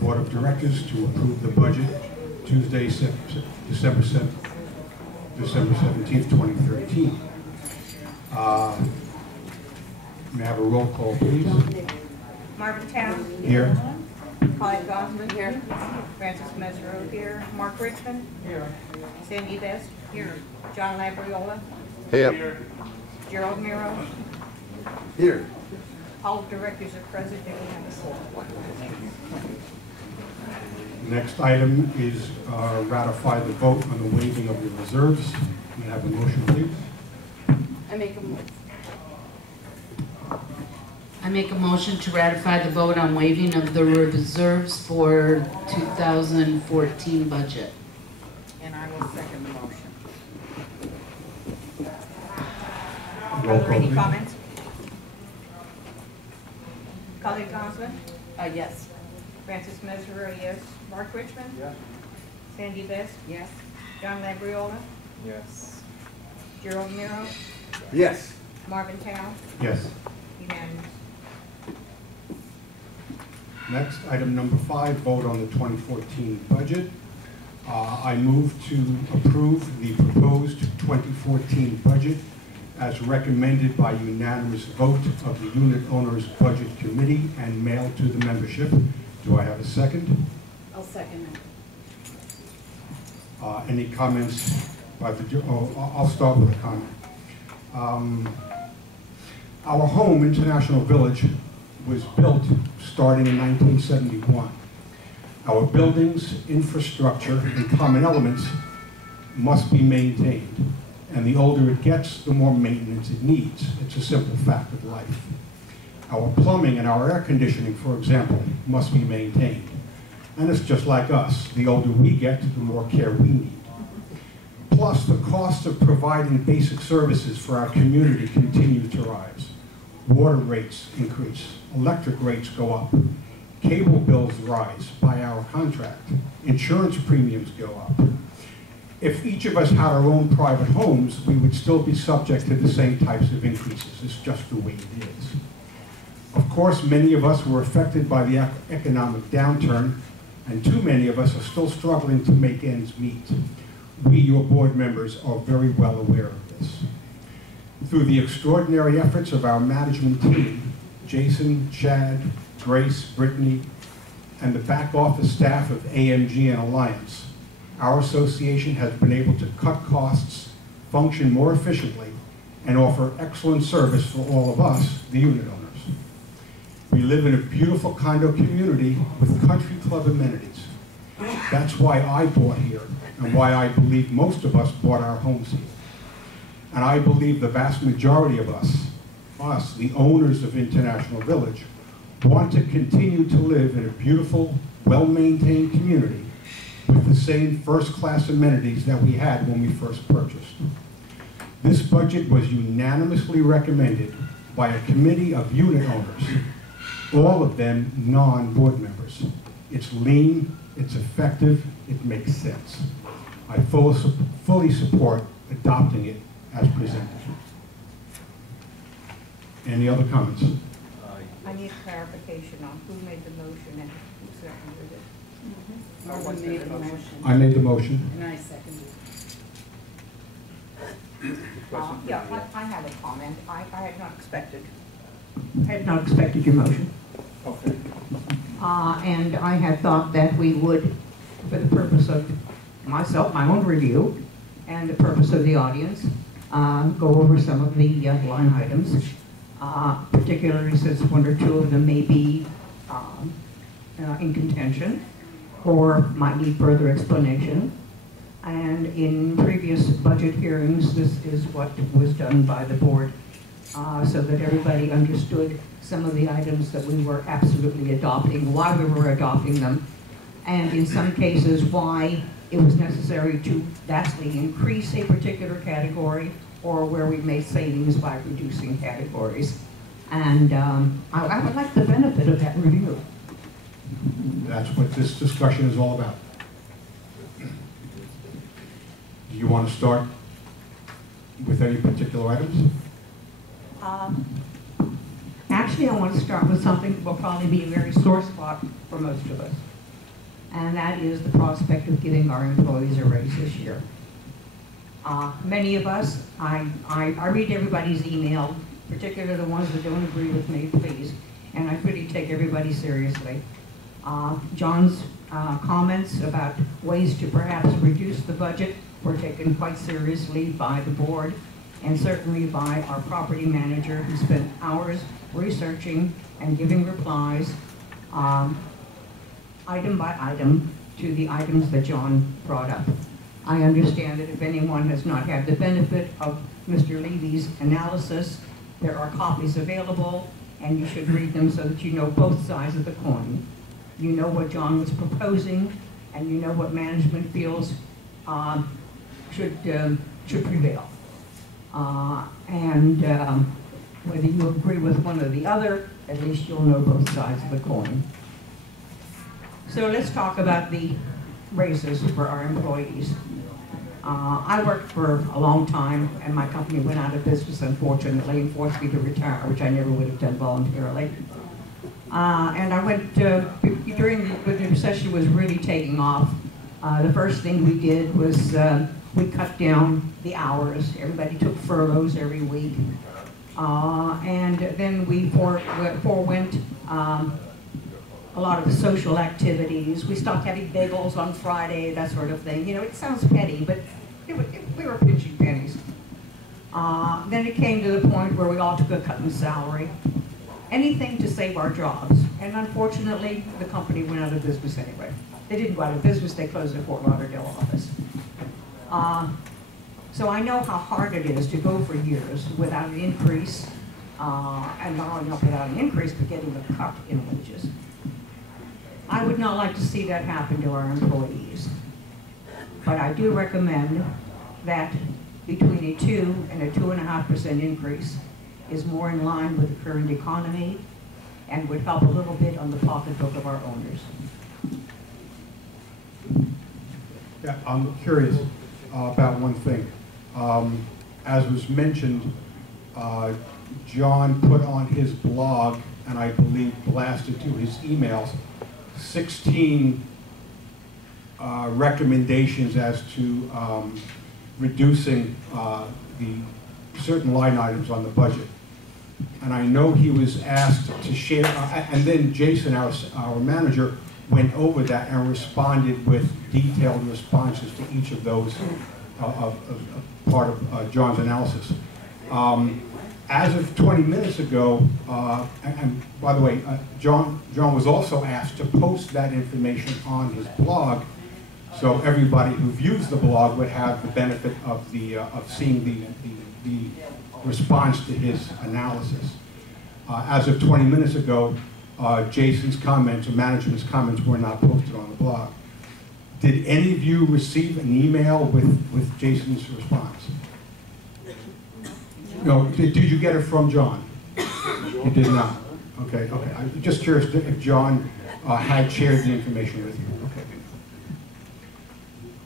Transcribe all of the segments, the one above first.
Board of Directors to approve the budget Tuesday, December 17th, 2013. May I have a roll call, please? Marvin Town. Here. Colin Gosman. Here. Francis Mesro here. Mark Richmond. Here. Sandy Best. Here. John Labriola. Here. Gerald Miro. Here. All directors are present and we have a quorum. Next item is ratify the vote on the waiving of the reserves. May I have a motion, please? I make a motion to ratify the vote on waiving of the reserves for 2014 budget. And I will second the motion. Roll Are there call, any please. comments? Colin Gosman. Yes. Francis Mesro, yes. Mark Richmond. Yes. Sandy Best. Yes. John Labriola. Yes. Gerald Miro. Yes. Marvin Town. Yes. Unanimous. Next, item number 5, vote on the 2014 budget. I move to approve the proposed 2014 budget as recommended by unanimous vote of the Unit Owners Budget Committee and mailed to the membership. Do I have a second? I'll second it. Any comments by the, I'll start with a comment. Our home, International Village, was built starting in 1971. Our buildings, infrastructure, and common elements must be maintained. And the older it gets, the more maintenance it needs. It's a simple fact of life. Our plumbing and our air conditioning, for example, must be maintained. And it's just like us. The older we get, the more care we need. Plus, the cost of providing basic services for our community continues to rise. Water rates increase, electric rates go up, cable bills rise by our contract, insurance premiums go up. If each of us had our own private homes, we would still be subject to the same types of increases. It's just the way it is. Of course, many of us were affected by the economic downturn, and too many of us are still struggling to make ends meet. We, your board members, are very well aware of this. Through the extraordinary efforts of our management team, Jason, Chad, Grace, Brittany, and the back office staff of AMG and Alliance, our association has been able to cut costs, function more efficiently, and offer excellent service for all of us, the unit owners. We live in a beautiful condo community with country club amenities. That's why I bought here, and why I believe most of us bought our homes here. And I believe the vast majority of us, the owners of International Village, want to continue to live in a beautiful, well-maintained community with the same first-class amenities that we had when we first purchased. This budget was unanimously recommended by a committee of unit owners, all of them non-board members. It's lean, it's effective, it makes sense. I fully support adopting it as presented. Any other comments? I need clarification on who made the motion and who seconded it. Marvin made the motion. I made the motion. And I seconded it. Yeah, I have a comment. I had not expected your motion. Okay. And I had thought that we would, for the purpose of myself, my own review, and the purpose of the audience, go over some of the line items, particularly since one or two of them may be in contention or might need further explanation. And in previous budget hearings, this is what was done by the board so that everybody understood some of the items that we were absolutely adopting, why we were adopting them, and in some cases why it was necessary to vastly increase a particular category or where we made savings by reducing categories. And I would like the benefit of that review. That's what this discussion is all about. Do you want to start with any particular items? Actually, I want to start with something that will probably be a very sore spot for most of us. and that is the prospect of giving our employees a raise this year. Many of us, I read everybody's email, particularly the ones that don't agree with me, please, and I really take everybody seriously. John's comments about ways to perhaps reduce the budget were taken quite seriously by the board and certainly by our property manager, who spent hours researching and giving replies item by item to the items that John brought up. I understand that if anyone has not had the benefit of Mr. Levy's analysis, there are copies available, and you should read them so that you know both sides of the coin. You know what John was proposing, and you know what management feels should prevail. Whether you agree with one or the other, at least you'll know both sides of the coin. So let's talk about the raises for our employees. I worked for a long time, and my company went out of business, unfortunately, and forced me to retire, which I never would have done voluntarily. And I went, when the recession was really taking off, the first thing we did was we cut down the hours. Everybody took furloughs every week. And then we forewent a lot of the social activities. We stopped having bagels on Friday, that sort of thing. You know, it sounds petty, but we were pinching pennies. Then it came to the point where we all took a cut in salary. Anything to save our jobs. And unfortunately, the company went out of business anyway. They didn't go out of business, they closed their Fort Lauderdale office. So I know how hard it is to go for years without an increase, and not only not without an increase, but getting a cut in wages. I would not like to see that happen to our employees. But I do recommend that between a 2 and a 2.5% increase is more in line with the current economy and would help a little bit on the pocketbook of our owners. Yeah, I'm curious about one thing. As was mentioned, John put on his blog, and I believe blasted to his emails, 16 recommendations as to reducing the certain line items on the budget. And I know he was asked to share, and then Jason, our manager, went over that and responded with detailed responses to each of those part of John's analysis. As of 20 minutes ago, and by the way, John was also asked to post that information on his blog, so everybody who views the blog would have the benefit of seeing the response to his analysis. As of 20 minutes ago, Jason's comments or management's comments were not posted on the blog. Did any of you receive an email with Jason's response? No. Did you get it from John? You did not. Okay. Okay. I'm just curious if John had shared the information with you.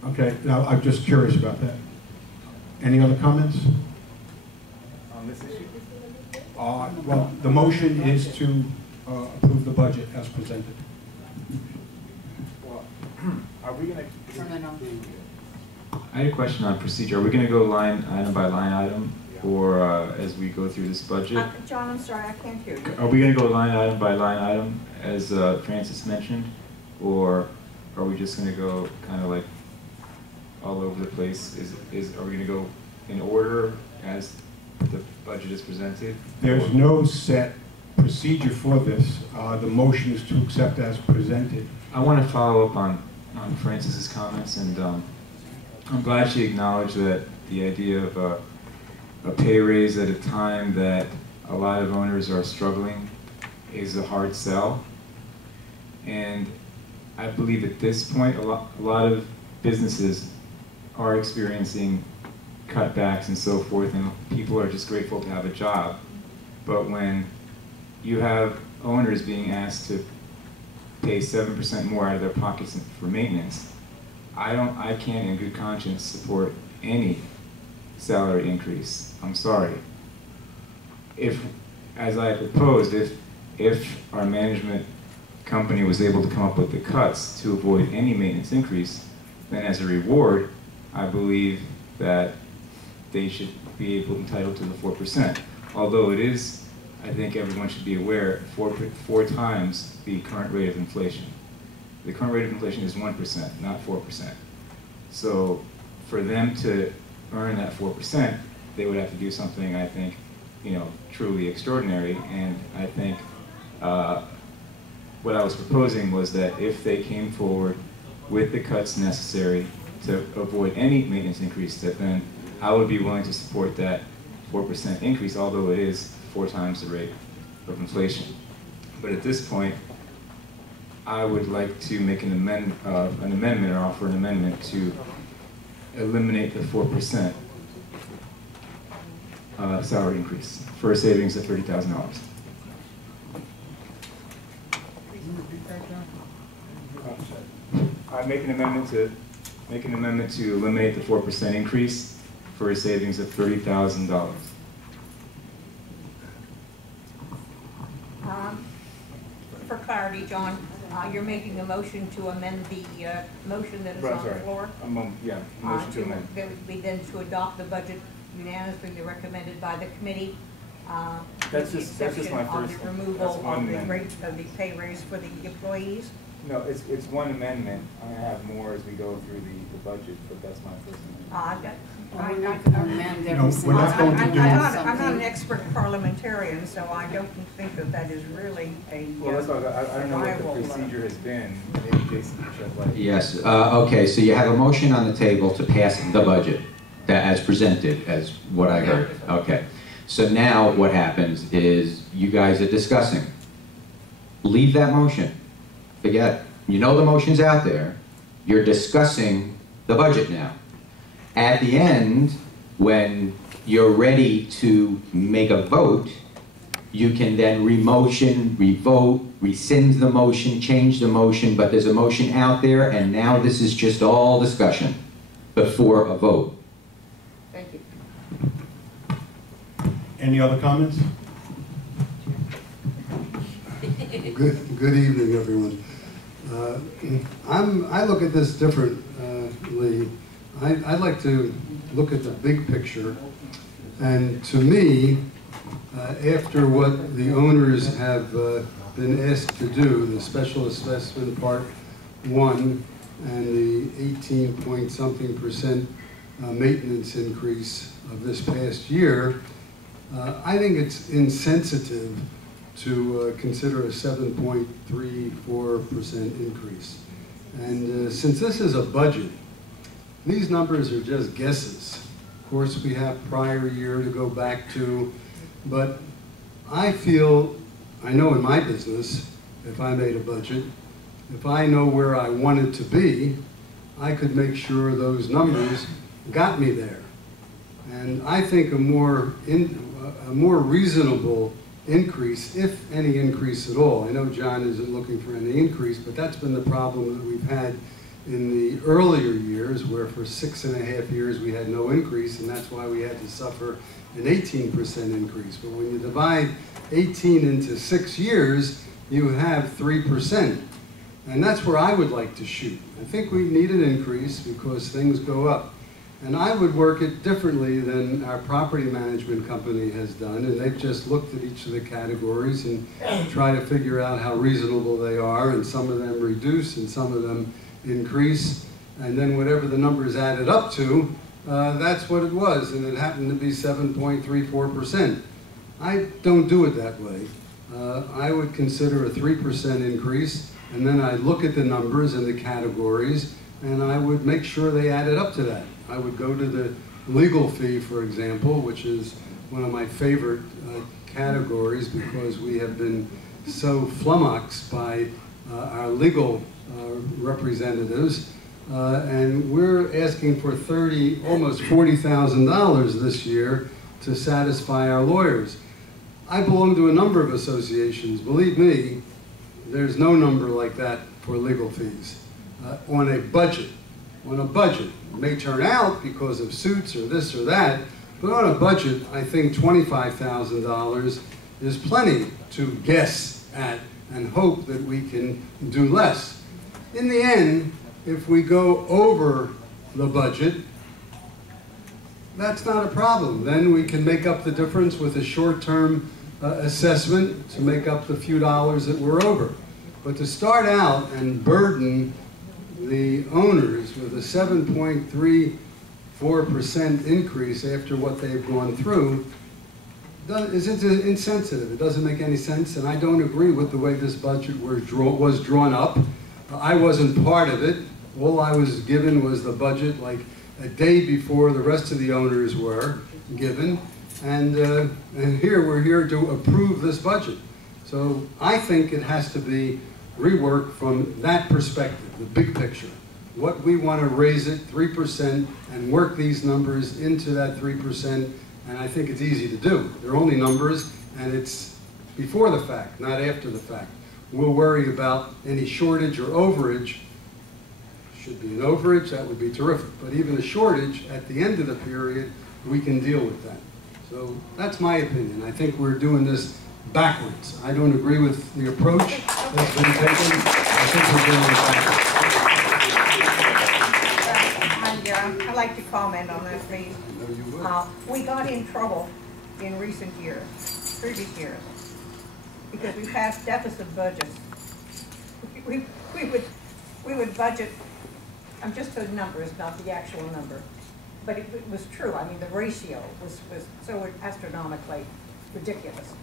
Okay. Okay. Now I'm just curious about that. Any other comments? On this issue? Well, the motion is to approve the budget as presented. Well, are we going to... I had a question on procedure. Are we going to go line item by line item, or as we go through this budget? John, I'm sorry, I can't hear you. Are we going to go line item by line item, as Francis mentioned, or are we just going to go kind of like all over the place? Are we going to go in order as the budget is presented? There's no set procedure for this. The motion is to accept as presented. I want to follow up on Francis's comments, and I'm glad she acknowledged that the idea of a pay raise at a time that a lot of owners are struggling is a hard sell. And I believe at this point a lot of businesses are experiencing cutbacks and so forth, and people are just grateful to have a job. But when you have owners being asked to pay 7% more out of their pockets for maintenance, I can't in good conscience support any salary increase. I'm sorry. If, as I proposed, if our management company was able to come up with the cuts to avoid any maintenance increase, then as a reward, I believe that they should be entitled to the 4%. Although it is, I think everyone should be aware, four times the current rate of inflation. The current rate of inflation is 1%, not 4%. So for them to earn that 4%, they would have to do something, I think, truly extraordinary. And I think what I was proposing was that if they came forward with the cuts necessary to avoid any maintenance increase, that then I would be willing to support that 4% increase, although it is 4 times the rate of inflation. But at this point, I would like to make an amendment or offer an amendment to eliminate the 4% salary increase for a savings of $30,000. I make an amendment to eliminate the 4% increase for a savings of $30,000. For clarity, John, you're making a motion to amend the motion that is on the floor? Motion to amend. That would be then to adopt the budget unanimously recommended by the committee. That's just my first. On the removal of the rate of the pay raise for the employees. No, it's one amendment. I'm going to have more as we go through the budget, but that's my first amendment. We're not going to amend every we're single not going to time. do- I'm not an expert parliamentarian, so I don't think that is really a Well, that's why I don't know what the procedure has been. Maybe Jason can shed light. Yes, okay, so you have a motion on the table to pass the budget that as presented, as what I heard. Okay, so now what happens is you guys are discussing. Leave that motion. Forget, the motion's out there. You're discussing the budget now. At the end, when you're ready to make a vote, you can then re-motion, re-vote, rescind the motion, change the motion, but there's a motion out there, and now this is just all discussion before a vote. Thank you. Any other comments? Good evening, everyone. I look at this differently. I like to look at the big picture, and to me, after what the owners have been asked to do, the special assessment part 1 and the 18-point-something% maintenance increase of this past year, I think it's insensitive to consider a 7.34% increase. And since this is a budget, these numbers are just guesses. Of course, we have prior year to go back to, but I feel, I know in my business, if I made a budget, if I know where I want it to be, I could make sure those numbers got me there. And I think a more reasonable increase, if any increase at all. I know John isn't looking for any increase, but that's been the problem that we've had in the earlier years, where for 6.5 years we had no increase, and that's why we had to suffer an 18% increase. But when you divide 18 into 6 years, you have 3%. And that's where I would like to shoot. I think we need an increase because things go up. And I would work it differently than our property management company has done, and they've just looked at each of the categories and try to figure out how reasonable they are, and some of them reduce and some of them increase, and then whatever the numbers added up to, that's what it was, and it happened to be 7.34%. I don't do it that way. I would consider a 3% increase, and then I look at the numbers and the categories, and I would make sure they added up to that. I would go to the legal fee, for example, which is one of my favorite categories because we have been so flummoxed by our legal representatives, and we're asking for almost $40,000 this year to satisfy our lawyers. I belong to a number of associations. Believe me, there's no number like that for legal fees on a budget. On a budget, it may turn out because of suits or this or that, but on a budget, I think $25,000 is plenty to guess at and hope that we can do less. In the end, if we go over the budget, that's not a problem. Then we can make up the difference with a short-term assessment to make up the few dollars that we're over. But to start out and burden the owners with a 7.34% increase after what they've gone through is insensitive. It doesn't make any sense, and I don't agree with the way this budget was drawn up. I wasn't part of it. All I was given was the budget like a day before the rest of the owners were given, and here we're here to approve this budget. So I think it has to be reworked from that perspective, the big picture. What we want to raise it 3% and work these numbers into that 3%, and I think it's easy to do. They're only numbers, and it's before the fact, not after the fact. We'll worry about any shortage or overage. Should be an overage, that would be terrific. But even a shortage, at the end of the period, we can deal with that. So that's my opinion. I think we're doing this backwards. I don't agree with the approach that's been taken. I think we're doing it backwards. I'd like to comment on that, please. No, you would. We got in trouble in recent years, previous years, because we passed deficit budgets. We would budget, I'm just the numbers, not the actual number, but it was true. I mean, the ratio was so astronomically ridiculous.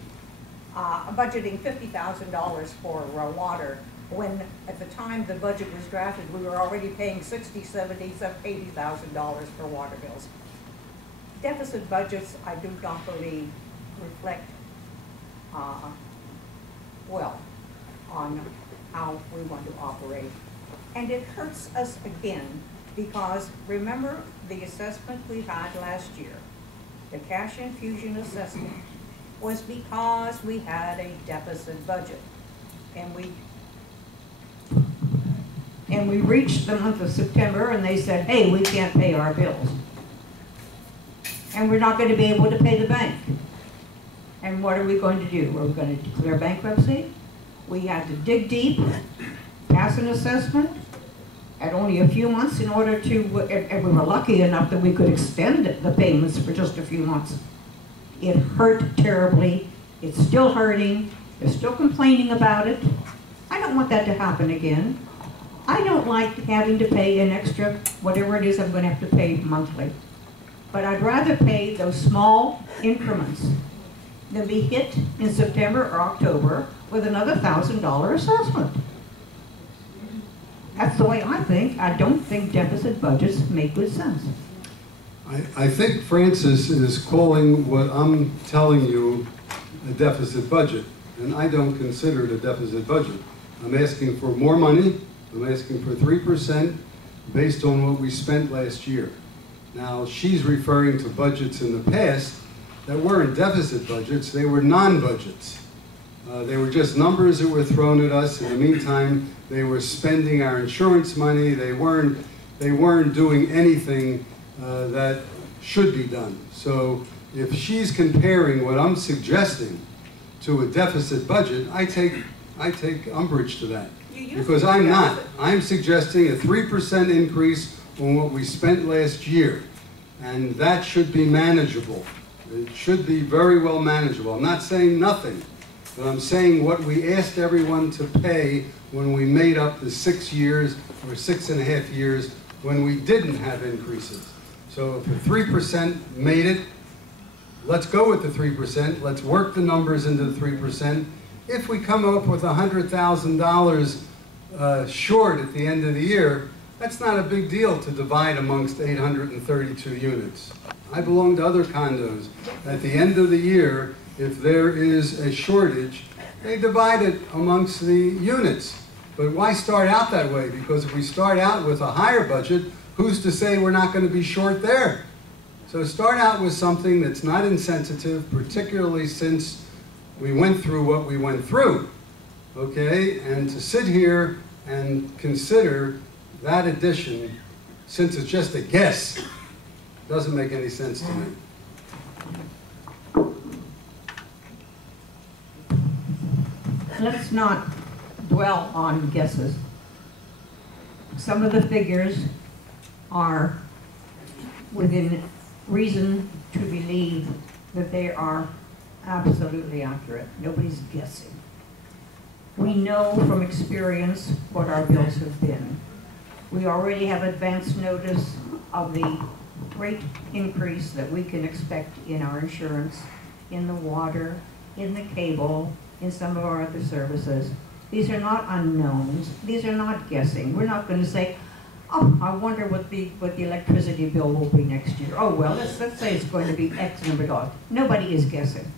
Budgeting $50,000 for water, when at the time the budget was drafted, we were already paying $60,000, $70,000, $80,000 for water bills. Deficit budgets, I do not believe, reflect well on how we want to operate. And it hurts us again because remember the assessment we had last year, the cash infusion assessment, was because we had a deficit budget. And we reached the month of September and they said, hey, we can't pay our bills. And we're not going to be able to pay the bank. And what are we going to do? We're going to declare bankruptcy. We had to dig deep, pass an assessment at only a few months in order to, and we were lucky enough that we could extend the payments for just a few months. It hurt terribly. It's still hurting. They're still complaining about it. I don't want that to happen again. I don't like having to pay an extra, whatever it is I'm going to have to pay monthly. But I'd rather pay those small increments than be hit in September or October with another $1,000 assessment. That's the way I think. I don't think deficit budgets make good sense. I think Francis is calling what I'm telling you a deficit budget, and I don't consider it a deficit budget. I'm asking for more money. I'm asking for 3% based on what we spent last year. Now, she's referring to budgets in the past that weren't deficit budgets, they were non-budgets. They were just numbers that were thrown at us. In the meantime, they were spending our insurance money. They weren't doing anything that should be done. So if she's comparing what I'm suggesting to a deficit budget, I take umbrage to that. Because I'm not. I'm suggesting a 3% increase on what we spent last year. And that should be manageable. It should be very well manageable. I'm not saying nothing, but I'm saying what we asked everyone to pay when we made up the 6 years or 6.5 years when we didn't have increases. So if the 3% made it, let's go with the 3%. Let's work the numbers into the 3%. If we come up with $100,000 short at the end of the year, that's not a big deal to divide amongst 832 units. I belong to other condos. At the end of the year, if there is a shortage, they divide it amongst the units. But why start out that way? Because if we start out with a higher budget, who's to say we're not going to be short there? So start out with something that's not insensitive, particularly since we went through what we went through, okay? And to sit here and consider that addition, since it's just a guess, doesn't make any sense to me. Let's not dwell on guesses. Some of the figures are within reason to believe that they are absolutely accurate. Nobody's guessing. We know from experience what our bills have been. We already have advance notice of the rate increase that we can expect in our insurance, in the water, in the cable, in some of our other services. These are not unknowns. These are not guessing. We're not going to say, oh, I wonder what the electricity bill will be next year. Oh, well, let's say it's going to be X number of dollars. Nobody is guessing.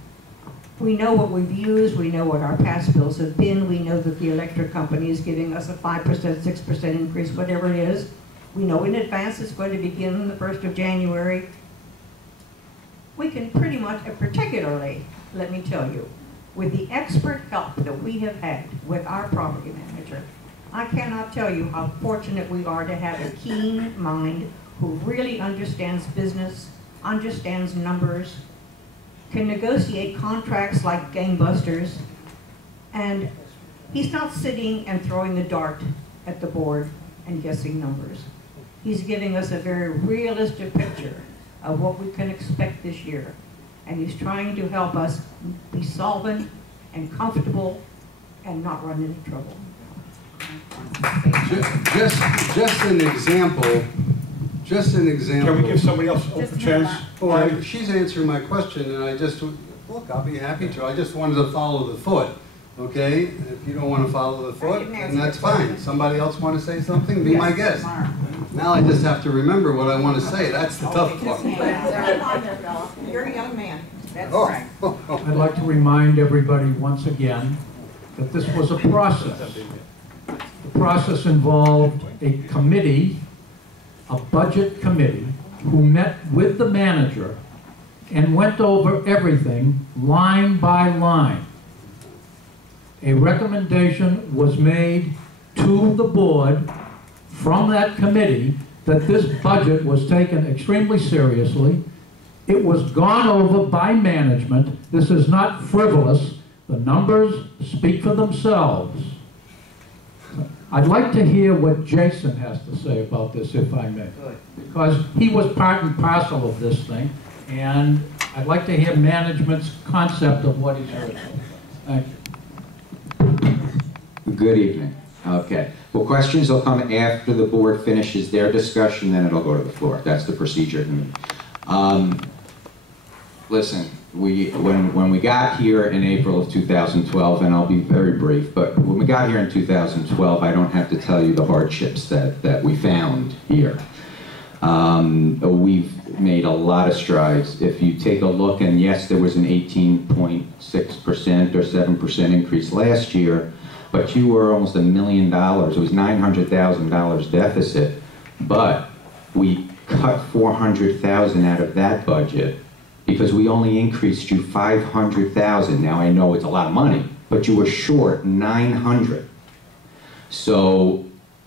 We know what we've used. We know what our past bills have been. We know that the electric company is giving us a 5%, 6% increase, whatever it is. We know in advance it's going to begin the 1st of January. We can pretty much, particularly, let me tell you, with the expert help that we have had with our property manager, I cannot tell you how fortunate we are to have a keen mind who really understands business, understands numbers, can negotiate contracts like gangbusters, and he's not sitting and throwing the dart at the board and guessing numbers. He's giving us a very realistic picture of what we can expect this year, and he's trying to help us be solvent and comfortable and not run into trouble. Just an example. Can we give somebody else a chance? Well, she's answering my question, and I just, look, I'll be happy to. I just wanted to follow the thought, okay? If you don't want to follow the thought, then that's fine. Somebody else want to say something? Be my guest. Now I just have to remember what I want to say. That's the tough part. You're a young man. That's right. I'd like to remind everybody once again that this was a process. The process involved a committee, a budget committee, who met with the manager and went over everything line by line. A recommendation was made to the board from that committee that this budget was taken extremely seriously. It was gone over by management. This is not frivolous. The numbers speak for themselves. I'd like to hear what Jason has to say about this, if I may. Because he was part and parcel of this thing, and I'd like to hear management's concept of what he's heard. Thank you. Good evening. Okay. Well, questions will come after the board finishes their discussion, then it'll go to the floor. That's the procedure. Listen, when we got here in April of 2012, and I'll be very brief, but when we got here in 2012, I don't have to tell you the hardships that we found here. We've made a lot of strides. If you take a look, and yes, there was an 18.6% or 7% increase last year, but you were almost $1 million. It was $900,000 deficit, but we cut $400,000 out of that budget because we only increased you $500,000. Now I know it's a lot of money, but you were short $900,000. So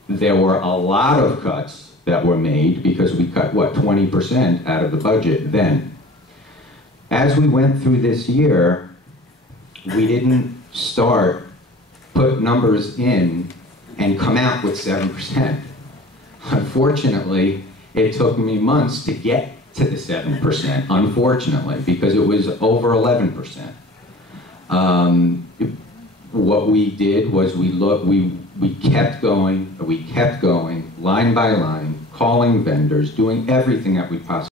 there were a lot of cuts that were made because we cut, what, 20% out of the budget then. As we went through this year, we didn't put numbers in and come out with 7%. Unfortunately, it took me months to get to the 7%, unfortunately, because it was over 11%. What we did was we kept going, line by line, calling vendors, doing everything that we possibly